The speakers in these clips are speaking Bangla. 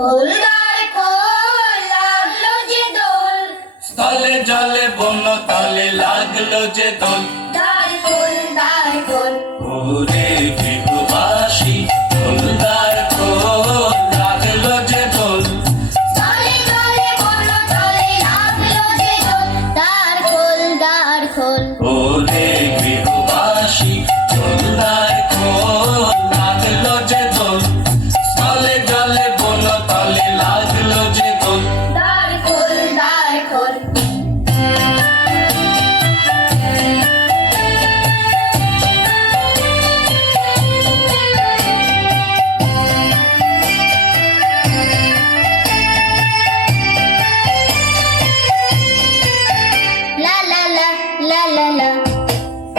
খোলদার খোল লাগলো যে দোল, স্থলে জলে বন্য তলে লাগলো যে দোল। দ্বার খোল দ্বার খোল, ওরে গৃহবাসী খোলদার খোল লাগলো যে দোল। তলে তলে বন্য তলে লাগলো যে দোল, দ্বার খোল দ্বার খোল। ওরে গৃহবাসী খোলদার খোল লাগলো যে দোল। স্থলে জলে বন্য তলে লাগলো যে দোল। দ্বার খোল দ্বার খোল। লা লা লা লা লা লা,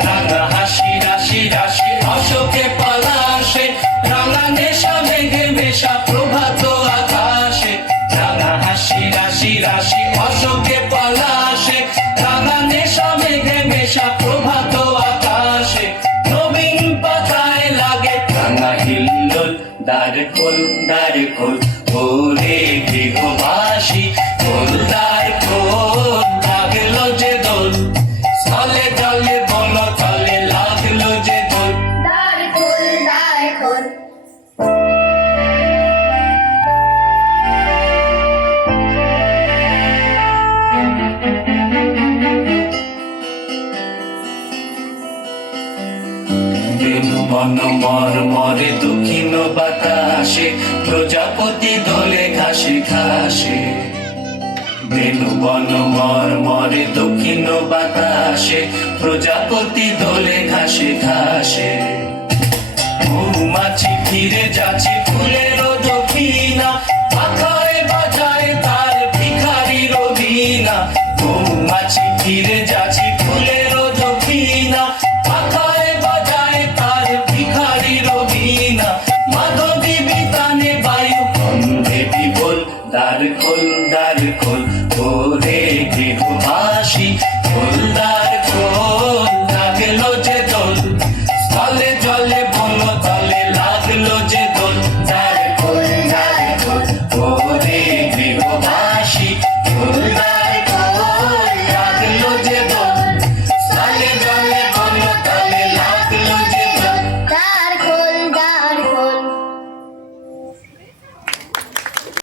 রাঙা হাসি রাশি রাশি অশোকে পলাশে, রাঙা নেশা মেঘে মেশা প্রভাত আকাশে। রাঙা হাসি রাশি রাশি অশোকে পলাশে, রাঙা নেশা মেঘে মেশা প্রভাত আকাশে। নবীন পাতায় লাগে রাঙা হিল্লোল, দ্বার খোল দ্বার খোল। ওরে গৃহবাসী খোল দ্বার খোল লাগলো যে দোল। স্থলে জলে বন তলে লাগলো যে দোল। দ্বার খোল দ্বার খোল। বেনু বন মর মরে দক্ষিণ বাতাসে, প্রজাপতি দোলে ঘাসে ঘাসে। বেনু বন মর মরে দক্ষিণ বাতাসে, প্রজাপতি দোলে ঘাসে ঘাসে। মৌমাছি ফিরে যাচ্ছে ফুলের